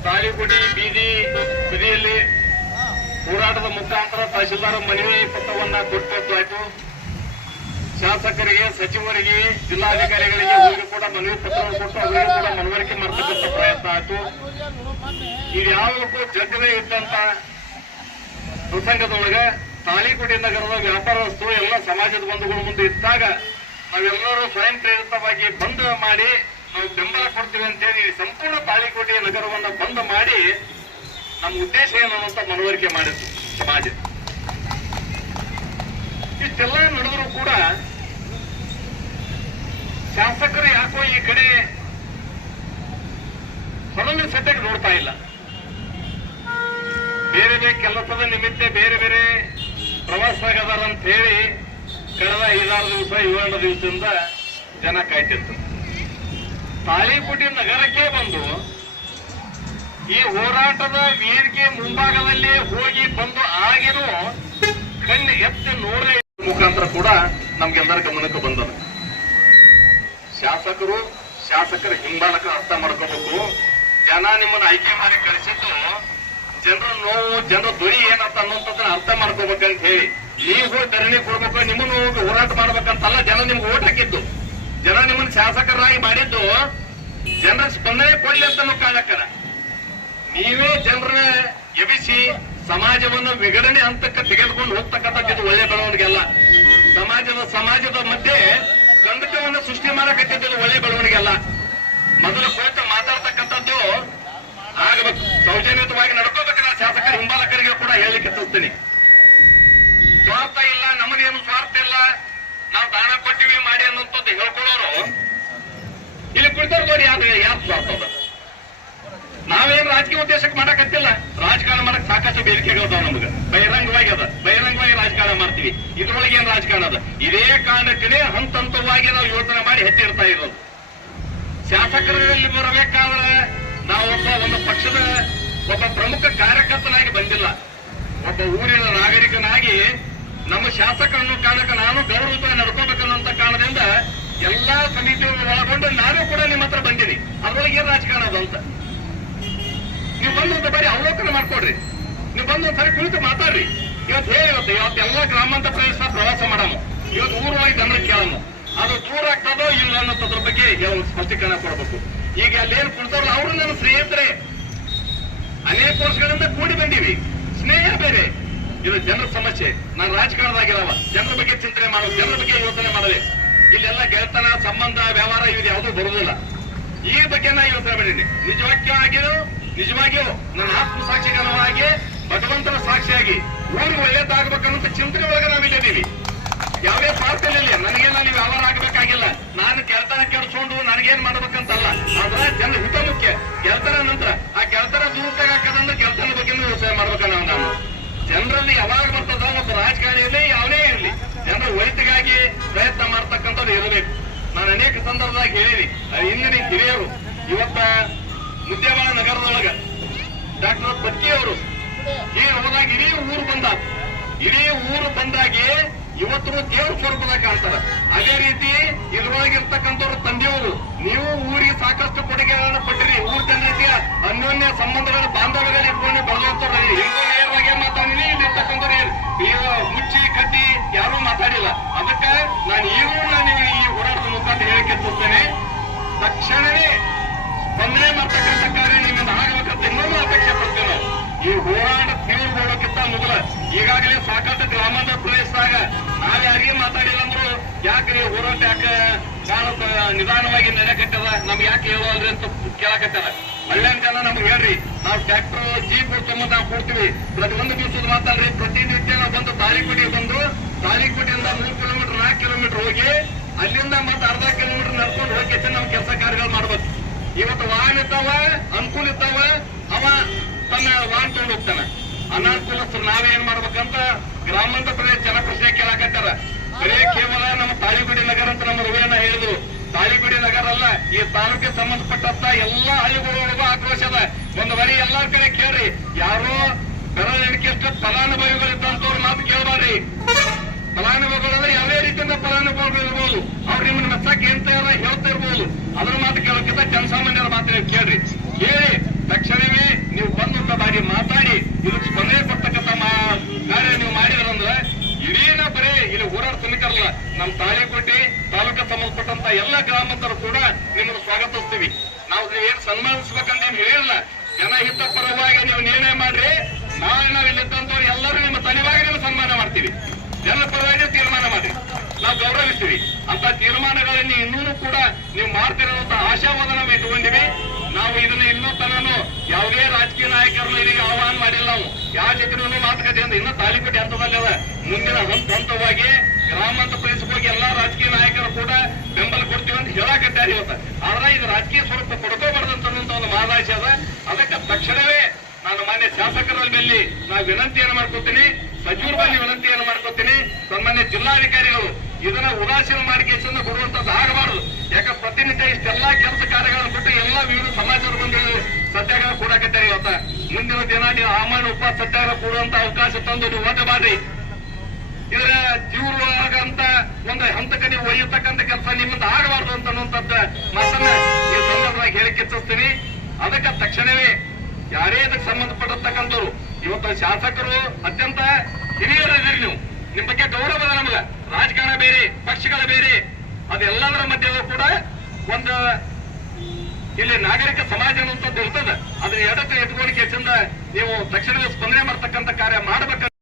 ತಾಳಿಕೋಟೆ ಬೀದಿಯಲ್ಲಿ ಹೋರಾಟದ ಮುಖಾಂತರ ತಹಶೀಲ್ದಾರ್ ಮನವಿ ಪತ್ರವನ್ನ ಕೊಟ್ಟದ್ದಾಯ್ತು. ಶಾಸಕರಿಗೆ, ಸಚಿವರಿಗೆ, ಜಿಲ್ಲಾಧಿಕಾರಿಗಳಿಗೆ ಹೋಗಿ ಕೂಡ ಮನವಿ ಪತ್ರವನ್ನು ಕೊಟ್ಟು ಅವರಿಗೆ ಕೂಡ ಮನವರಿಕೆ ಮಾಡತಕ್ಕಂಥ ಪ್ರಯತ್ನ ಆಯಿತು. ಇದ್ಯಾವುದಕ್ಕೂ ಜಗ್ಗದೇ ಇದ್ದಂತ ಪ್ರಸಂಗದೊಳಗ ತಾಳಿಕೋಟೆ ನಗರದ ವ್ಯಾಪಾರಸ್ಥರು ಎಲ್ಲ ಸಮಾಜದ ಬಂಧುಗಳ ಮುಂದೆ ಇದ್ದಾಗ ನಾವೆಲ್ಲರೂ ಸ್ವಯಂ ಪ್ರೇರಿತವಾಗಿ ಬಂದ್ ಮಾಡಿ ನಾವು ಬೆಂಬಲ ಕೊಡ್ತೀವಿ ಅಂತೇಳಿ ಸಂಪೂರ್ಣ ತಾಳಿಕೋಟೆ ನಗರವನ್ನು ಬಂದ್ ಮಾಡಿ ನಮ್ಮ ಉದ್ದೇಶ ಏನು ಅಂತ ಮನವರಿಕೆ ಮಾಡಿದ್ರು ಸಮಾಜ. ಇಷ್ಟೆಲ್ಲ ನಡೆದರೂ ಕೂಡ ಶಾಸಕರು ಯಾಕೋ ಈ ಕಡೆ ಹೊರಗಿನ ಸದ್ಯಕ್ಕೆ ನೋಡ್ತಾ ಇಲ್ಲ. ಬೇರೆ ಬೇರೆ ಕೆಲಸದ ನಿಮಿತ್ತ ಬೇರೆ ಬೇರೆ ಪ್ರವಾಸಗದಾರ ಅಂತ ಹೇಳಿ ಕಳೆದ 5-6 ದಿವಸ 7 ದಿವಸದಿಂದ ಜನ ಕಾಯ್ತಿತ್ತು. ತಾಳಿಕೋಟೆ ನಗರಕ್ಕೆ ಬಂದು ಈ ಹೋರಾಟದ ವೇದಿಕೆ ಮುಂಭಾಗದಲ್ಲಿ ಹೋಗಿ ಬಂದು ಆಗಿನೂ ಕಣ್ಣು ಎತ್ತಿ ನೋಡೇ ಮುಖಾಂತರ ಕೂಡ ನಮ್ಗೆಲ್ಲರ ಗಮನಕ್ಕೆ ಬಂದದ. ಶಾಸಕರ ಹಿಂಬಾಲಕ ಅರ್ಥ ಮಾಡ್ಕೋಬೇಕು. ಜನ ನಿಮ್ಮನ್ನ ಆಯ್ಕೆ ಮಾಡಿ ಕಳಿಸಿದ್ದು ಜನರ ನೋವು, ಜನರ ಧ್ವನಿ ಏನಂತ ಅನ್ನುವಂಥದ್ದನ್ನ ಅರ್ಥ ಮಾಡ್ಕೋಬೇಕಂತ ಹೇಳಿ ನೀವು ಹೋಗಿ ಧರಣಿ ಕೊಡ್ಬೇಕು, ನಿಮ್ಮನ್ನು ಹೋಗಿ ಹೋರಾಟ ಮಾಡ್ಬೇಕಂತಲ್ಲ ಜನ ನಿಮ್ಗೆ ಓಟ್ ಹಾಕಿದ್ದು. ಜನ ನಿಮ್ಮನ್ನ ಶಾಸಕರಾಗಿ ಮಾಡಿದ್ದು ಜನರ ಸ್ಪಂದನೆ ಕೊಡ್ಲಿ ಅಂತ ಕಾಣಕ್ಕನ. ನೀವೇ ಜನರ ಎಬಿಸಿ ಸಮಾಜವನ್ನು ವಿಘಟನೆ ಹಂತಕ್ಕೆ ತೆಗೆದುಕೊಂಡು ಹೋಗ್ತಕ್ಕಂಥದ್ದು ಒಳ್ಳೆ ಬೆಳವಣಿಗೆ ಅಲ್ಲ. ಸಮಾಜದ ಮಧ್ಯೆ ಕಂದಕವನ್ನು ಸೃಷ್ಟಿ ಮಾಡಕತ್ತಿದ್ದು ಒಳ್ಳೆ ಬೆಳವಣಿಗೆ ಅಲ್ಲ. ಮೊದಲು ಕುರಿತು ಮಾತಾಡ್ತಕ್ಕಂಥದ್ದು ಆಗಬೇಕು, ಸೌಜನ್ಯಯುತವಾಗಿ ನಡ್ಕೋಬೇಕು. ನಾನು ಶಾಸಕರ ಹಿಂಬಾಲಕರಿಗೆ ಕೂಡ ಹೇಳಲಿಕ್ಕೆ ತೋರಿಸ್ತೀನಿ. ಸ್ವಾರ್ಥ ಇಲ್ಲ, ನಮಗೇನು ಸ್ವಾರ್ಥ ಇಲ್ಲ, ನಾವು ದಾನ ಕೊಟ್ಟಿವಿ ಮಾಡಿ ಅನ್ನೋಂಥದ್ದು ಹೇಳ್ಕೊಳ್ಳೋರು ಇಲ್ಲಿ ಕುಳಿತವ್ರು ನೋಡಿ ಯಾರು ಸ್ವಾರ್ಥ ಅದ. ನಾವೇನು ರಾಜಕೀಯ ಉದ್ದೇಶಕ್ಕೆ ಮಾಡಕತ್ತಿಲ್ಲ. ರಾಜಕಾರಣ ಮಾಡಕ್ ಸಾಕಷ್ಟು ಬೇಡಿಕೆಗಳದಾವ ನಮ್ಗೆ. ಬಹಿರಂಗವಾಗಿ ರಾಜಕಾರಣ ಮಾಡ್ತೀವಿ. ಇದ್ರೊಳಗೆ ಏನ್ ರಾಜಕಾರಣ ಅದ? ಇದೇ ಕಾರಣಕ್ಕೆ ಹಂತ ಹಂತವಾಗಿ ನಾವು ಯೋಚನೆ ಮಾಡಿ ಹೆಚ್ಚಿರ್ತಾ ಇರೋದು. ಶಾಸಕರಲ್ಲಿ ಬರಬೇಕಾದ್ರೆ ನಾವು ಒಂದು ಪಕ್ಷದ ಒಬ್ಬ ಪ್ರಮುಖ ಕಾರ್ಯಕರ್ತನಾಗಿ ಬಂದಿಲ್ಲ, ಒಬ್ಬ ಊರಿನ ನಾಗರಿಕನಾಗಿ ನಮ್ಮ ಶಾಸಕರನ್ನು ಕಾರಣಕ್ಕೆ ನಾನು ಗೌರವ ನಡ್ಕೋಬೇಕನ್ನುವಂತ ಕಾರಣದಿಂದ ಎಲ್ಲಾ ಸಮಿತಿಗಳನ್ನು ಒಳಗೊಂಡು ನಾನು ಕೂಡ ನಿಮ್ಮ ಹತ್ರ ಬಂದೀನಿ. ಅದ್ರೊಳಗೆ ಏನ್ ರಾಜಕಾರಣ ಅದು ಅಂತ ನೀವು ಬಂದು ಒಂದು ಬಾರಿ ಅವಲೋಕನ ಮಾಡ್ಕೊಡ್ರಿ. ನೀವು ಬಂದು ಒಂದ್ಸರಿ ಕುಳಿತು ಮಾತಾಡ್ರಿ. ಇವತ್ತು ಎಲ್ಲ ಗ್ರಾಮಾಂತರ ಪ್ರದೇಶ ಪ್ರವಾಸ ಮಾಡಾಮ, ಇವತ್ತು ಊರೊಳಗೆ ಜನರಿಗೆ ಕೇಳಮ್ಮ, ಅದು ದೂರ ಆಗ್ತದೋ ಇಲ್ಲ ಅನ್ನೋದ್ರ ಬಗ್ಗೆ ಸ್ಪಷ್ಟೀಕರಣ ಕೊಡಬೇಕು. ಈಗ ಅಲ್ಲೇನು ಕುಳಿತವ್ರಲ್ಲ ಅವರು ನನ್ನ ಸ್ನೇಹಿತರೆ, ಅನೇಕ ವರ್ಷಗಳಿಂದ ಕೂಡಿ ಬಂದೀವಿ. ಸ್ನೇಹ ಬೇರೆ, ಇದು ಜನರ ಸಮಸ್ಯೆ. ನಾನು ರಾಜಕಾರಣದಾಗಿರವ, ಜನರ ಬಗ್ಗೆ ಚಿಂತನೆ ಮಾಡೋದು, ಜನರ ಬಗ್ಗೆ ಯೋಚನೆ ಮಾಡದೆ. ಇಲ್ಲೆಲ್ಲ ಗೆಳೆತನ ಸಂಬಂಧ ವ್ಯವಹಾರ ಇದು ಯಾವುದೂ ಬರುವುದಿಲ್ಲ. ಈ ಬಗ್ಗೆ ನಾ ಯೋಚನೆ ಮಾಡಿದ್ದೀನಿ. ನಿಜವಾಗಿಯೂ ನನ್ನ ಆತ್ಮಸಾಕ್ಷಿಗರವಾಗಿ ಭಗವಂತನ ಸಾಕ್ಷಿಯಾಗಿ ಊರಿಗೆ ಒಳ್ಳೇದಾಗಬೇಕನ್ನೋ ಚಿಂತನೆ ಒಳಗೆ ನಾವಿದ್ದೀವಿ. ಯಾವುದೇ ಸ್ವಾರ್ಥ ಇಲ್ಲ. ನನಗೇನ ನೀವು ವ್ಯವಹಾರ ಆಗ್ಬೇಕಾಗಿಲ್ಲ. ನಾನು ಗೆಳತನ ಕೆಡಿಸ್ಕೊಂಡು ನನಗೇನ್ ಮಾಡ್ಬೇಕಂತಲ್ಲ. ಆದ್ರೆ ಜನರ ಹಿತ ಮುಖ್ಯ. ಗೆಳತನ ನಂತರ ಆ ಗೆಳತನ ದುರುಪಯೋಗ ಹಾಕದಂದ್ರೆ ಗೆಳತನ ಬಗ್ಗೆ ಯೋಚನೆ ಮಾಡ್ಬೇಕಲ್ಲ. ನಾನು ಜನರಲ್ಲಿ ಯಾವಾಗ ಬರ್ತದ ಒಬ್ಬ ರಾಜಕಾರಣಿ ಇರಲಿ ಯಾವನೇ ಇರಲಿ ಜನರ ಒಳಿತಿಗಾಗಿ ಪ್ರಯತ್ನ ಮಾಡ್ತಕ್ಕಂಥದ್ದು ಇರಬೇಕು. ನಾನು ಅನೇಕ ಸಂದರ್ಭದಾಗ ಹೇಳಿನಿ. ಹಿಂದಿನ ಹಿರಿಯರು ಇವತ್ತ ಮುದ್ದೇವಾಳ ನಗರದೊಳಗ ಡಾಕ್ಟರ್ ಪತ್ಕಿ ಅವರು ಹೋದಾಗ ಇಡೀ ಊರು ಬಂದಾಗೆ ಇವತ್ತು ದೇವ್ರ ಸ್ವರೂಪದಾಗ ಕಾಣ್ತಾರ. ಅದೇ ರೀತಿ ಇದ್ರೊಳಗಿರ್ತಕ್ಕಂಥವ್ರ ತಂದೆಯವರು ನೀವು ಊರಿಗೆ ಸಾಕಷ್ಟು ಕೊಡುಗೆಗಳನ್ನ ಕೊಟ್ಟಿರಿ. ಊರ್ ಜನರಿಗೆ ಅನ್ಯೋನ್ಯ ಸಂಬಂಧಗಳ ಬಾಂಧವ್ಯಗಳು ಇಟ್ಕೊಂಡು ಬೆಳೆದೋಗ್ತಾರೆ. ನೇರವಾಗಿ ಮಾತಾಡಿನಿ. ಇಲ್ಲಿರ್ತಕ್ಕಂಥವ್ರು ಮುಚ್ಚಿ ಕಟ್ಟಿ ಯಾರೂ ಮಾತಾಡಿಲ್ಲ. ಅದಕ್ಕೆ ನಾನು ಈ ಹೋರಾಟದ ಮುಖಾಂತರ ಹೇಳಿಕೆ ತೋರ್ತೇನೆ. ತಕ್ಷಣವೇ ಸ್ಪಂದನೆ ಮಾಡ್ತಕ್ಕಂಥ ಕಾರ್ಯ ನಿಮ್ಮಿಂದ ಆಗಬೇಕಂತ ಇನ್ನೊಂದು ಅಪೇಕ್ಷೆ ಪಡ್ತೇವೆ ನಾವು. ಈ ಹೋರಾಟ ತೀವ್ರಗೊಳ್ಳೋಕ್ಕಿಂತ ಮೊದಲ ಈಗಾಗಲೇ ಸಾಕಷ್ಟು ಗ್ರಾಮಾಂತರ ಪ್ರದೇಶದಾಗ ನಾವ್ ಯಾರಿಗೆ ಮಾತಾಡಿಲ್ಲ ಅಂದ್ರು ಯಾಕ್ರಿ ಹೋರಾಟ ಯಾಕೆ ನಿಧಾನವಾಗಿ ನೆಲೆಕಟ್ಟದ ನಮ್ಗೆ ಯಾಕೆ ಹೇಳೋಲ್ರಿ ಅಂತ ಕೇಳಕತ್ತಾರ. ಒಳ್ಳೆ ಜನ ನಮ್ಗೆ ಹೇಳ್ರಿ, ನಾವು ಟ್ರ್ಯಾಕ್ಟರ್ ಜೀಪ್ ತುಂಬ ನಾವು ಕೊಡ್ತೀವಿ. ಪ್ರತಿಯೊಂದು ದಿವಸದ ಮಾತಾಡ್ರಿ. ಪ್ರತಿನಿತ್ಯ ನಾವು ಬಂದು ತಾಳಿಕೋಟೆಗೆ ಬಂದು ತಾಳಿಕೋಟೆಯಿಂದ 3 ಕಿಲೋಮೀಟರ್ 4 ಕಿಲೋಮೀಟರ್ ಹೋಗಿ ಅಲ್ಲಿಂದ ಮತ್ತೆ ಅರ್ಧ ಕಿಲೋಮೀಟರ್ ನಡ್ಕೊಂಡು ಹೋಗಿ ನಾವು ಕೆಲಸ ಕಾರ್ಯಗಳು ಮಾಡ್ಬೇಕು. ಇವತ್ತು ವಾಹನ ಇರ್ತಾವ, ಅನುಕೂಲ ಇರ್ತಾವ, ಅವ ತನ್ನ ವಾಹನ ತಗೊಂಡು ಹೋಗ್ತಾನ. ಅನಾನುಕೂಲಸ್ಥರು ನಾವೇನ್ ಮಾಡ್ಬೇಕಂತ ಗ್ರಾಮಾಂತರ ಪ್ರದೇಶ ಜನ ಪ್ರಶ್ನೆ ಕೇಳಾಕತ್ತಾರ. ಬರೇ ಕೇವಲ ನಮ್ಮ ತಾಳಿಕೋಟೆ ನಗರ ಅಂತ ನಮ್ಮ ರವಿಯಣ್ಣ ಹೇಳಿದ್ರು. ತಾಳಿಕೋಟೆ ನಗರ ಅಲ್ಲ, ಈ ತಾಲೂಕಿಗೆ ಸಂಬಂಧಪಟ್ಟಂತ ಎಲ್ಲಾ ಹಳ್ಳಿಗಳೊಳಗೂ ಆಕ್ರೋಶ ಅದ. ಒಂದು ಬರೀ ಎಲ್ಲಾರ ಕಡೆ ಕೇಳ್ರಿ. ಯಾರೋ ಬೆರಳೆಣಿಕೆಷ್ಟು ಫಲಾನುಭವಿಗಳಿದ್ದಂತವ್ರ ಮಾತು ಕೇಳಬಾರ್ರಿ. ಫಲಾನುಭವಿಗಳು ಅಂದ್ರೆ ಯಾವುದೇ ರೀತಿಯಿಂದ ಫಲಾನುಭವಿಗಳು ಇರ್ಬೋದು. ಅವ್ರು ನಿಮ್ಮನ್ನ ಮೆಚ್ಚಕ್ಕೆ ಎಂತ ಹೇಳ್ತಾ ಇರ್ಬೋದು. ಅದ್ರ ಮಾತು ಕೇಳೋಕ್ಕಿಂತ ಜನಸಾಮಾನ್ಯರ ಮಾತು ನೀವು ಕೇಳ್ರಿ. ಕೇಳಿ ತಕ್ಷಣವೇ ನೀವು ಬಂದಂತ ಬಾರಿ ಮಾತಾಡಿ ಇದಕ್ಕೆ ಸ್ಪಂದನೆ ಕೊಡ್ತಕ್ಕಂಥ ಕಾರ್ಯ ನೀವು ಮಾಡಿದ್ರಂದ್ರೆ ಇಡೀನ ಬರೀ ಇಲ್ಲಿ ಹೋರಾಟ ಸಮಿತಿರಲ್ಲ, ನಮ್ಮ ತಾಳಿಕೋಟೆ ತಾಲೂಕಿಗೆ ಸಂಬಂಧಪಟ್ಟಂತ ಎಲ್ಲ ಗ್ರಾಮಾಂತರು ಕೂಡ ನಿಮ್ಮನ್ನು ಸ್ವಾಗತಿಸ್ತೀವಿ. ನಾವು ಏನ್ ಸನ್ಮಾನಿಸ್ಬೇಕಂತ ಏನ್ ಹೇಳಿಲ್ಲ. ಜನಹಿತ ಪರವಾಗಿ ನೀವು ನಿರ್ಣಯ ಮಾಡ್ರಿ. ನಾವ್ ಇಲ್ಲಿದ್ದಂತವ್ರು ಎಲ್ಲರೂ ನಿಮ್ಮ ತನಿವಾಗಿ ನೀವು ಸನ್ಮಾನ ಮಾಡ್ತೀವಿ. ಜನರ ಪರವಾಗಿ ತೀರ್ಮಾನ ಮಾಡಿ ನಾವು ಗೌರವಿಸ್ತೀವಿ. ಅಂತ ತೀರ್ಮಾನಗಳನ್ನು ಇನ್ನೂ ಕೂಡ ನೀವು ಮಾಡ್ತಿರೋಂತ ಆಶಾವಾದ ನಾವು ಇಟ್ಕೊಂಡಿವಿ. ನಾವು ಇದನ್ನ ಇನ್ನೂ ತನೂ ಯಾವುದೇ ರಾಜಕೀಯ ನಾಯಕರನ್ನು ಇದೀಗ ಆಹ್ವಾನ ಮಾಡಿಲ್ಲ. ನಾವು ಯಾವ ಜೊತೆ ಮಾತುಕತೆ ಅಂತ ಇನ್ನೂ ತಾಳಿಕೋಟೆ ಹಂತದಲ್ಲಿ ಅದ. ಮುಂದಿನ ಹಂತವಾಗಿ ಗ್ರಾಮಾಂತರ ಪ್ರದೇಶಕ್ಕೆ ಹೋಗಿ ಎಲ್ಲಾ ರಾಜಕೀಯ ನಾಯಕರು ಕೂಡ ಬೆಂಬಲ ಕೊಡ್ತಾರೆ. ಕೊಡ್ತೀವಿ ಅಂತ ಹೇಳಾಕತ್ತಾರೆ ಇವತ್ತು. ಆದ್ರೆ ಇದು ರಾಜಕೀಯ ಸ್ವರೂಪ ಪಡ್ಕೋಬಾರ್ದಂತ ಒಂದು ಮಹದಾಶ ಅದ. ಅದಕ್ಕೆ ತಕ್ಷಣವೇ ನಾನು ಮಾನ್ಯ ಶಾಸಕರ ಮೇಲೆ ನಾ ವಿನಂತಿಯನ್ನು ಮಾಡ್ಕೊತೀನಿ, ಸಚಿವರ ಬಳಿ ವಿನಂತಿಯನ್ನು ಮಾಡ್ಕೊತೀನಿ, ಸನ್ಮಾನ್ಯ ಜಿಲ್ಲಾಧಿಕಾರಿಗಳು ಇದನ್ನ ಉದಾಸೀನ ಮಾಡಿಕೆಯಿಂದ ಕೊಡುವಂತದ್ದು ಆಗಬಾರದು. ಯಾಕೆ ಪ್ರತಿನಿತ್ಯ ಇಷ್ಟೆಲ್ಲಾ ಕೆಲಸ ಕಾರ್ಯಗಳನ್ನು ಬಿಟ್ಟು ಎಲ್ಲ ವಿವಿಧ ಸಮಾಚಾರ ಬಂಧುಗಳು ಸತ್ಯಾಗ್ರಹ ಕೂಡಾಕತ್ತಾರೆ ಇವತ್ತ. ಮುಂದಿನ ದಿನ ನೀವು ಸಾಮಾನ್ಯ ಉಪವಾಸ ಸತ್ಯಾಗ್ರಹ ಕೂಡುವಂತ ಅವಕಾಶ ತಂದು ನೀವು ಓಟ ಮಾಡ್ರಿ. ಇದರ ತೀವ್ರವಾಗಂತ ಒಂದು ಹಂತಕ್ಕೆ ನೀವು ಒಯ್ಯತಕ್ಕಂತ ಕೆಲಸ ನಿಮ್ಮಿಂದ ಆಗಬಾರ್ದು ಅಂತನ್ನುವಂಥದ್ದು ಮಾತನ್ನ ಈ ಸಂದರ್ಭವಾಗಿ ಹೇಳಿಕೆಚ್ಚಿಸ್ತೀನಿ. ಅದಕ್ಕೆ ತಕ್ಷಣವೇ ಯಾರೇ ಅದಕ್ಕೆ ಸಂಬಂಧಪಟ್ಟಿರ್ತಕ್ಕಂಥವ್ರು ಇವತ್ತು ಶಾಸಕರು ಅತ್ಯಂತ ಹಿರಿಯರಿದ್ದೀರಿ, ನೀವು ನಿಮ್ ಬಗ್ಗೆ ಗೌರವದ ನಮಗ. ರಾಜಕಾರಣ ಬೇರೆ, ಪಕ್ಷಗಳ ಬೇರೆ, ಅದೆಲ್ಲದರ ಮಧ್ಯೆ ಕೂಡ ಒಂದು ಇಲ್ಲಿ ನಾಗರಿಕ ಸಮಾಜ ಅನ್ನುವಂಥದ್ದು ಇರ್ತದೆ. ಅದನ್ನ ಎಡಕ್ಕೆ ಎತ್ಕೊಂಡು ನೀವು ತಕ್ಷಣವೇ ಸ್ಪಂದನೆ ಮಾಡ್ತಕ್ಕಂಥ ಕಾರ್ಯ ಮಾಡಬೇಕು.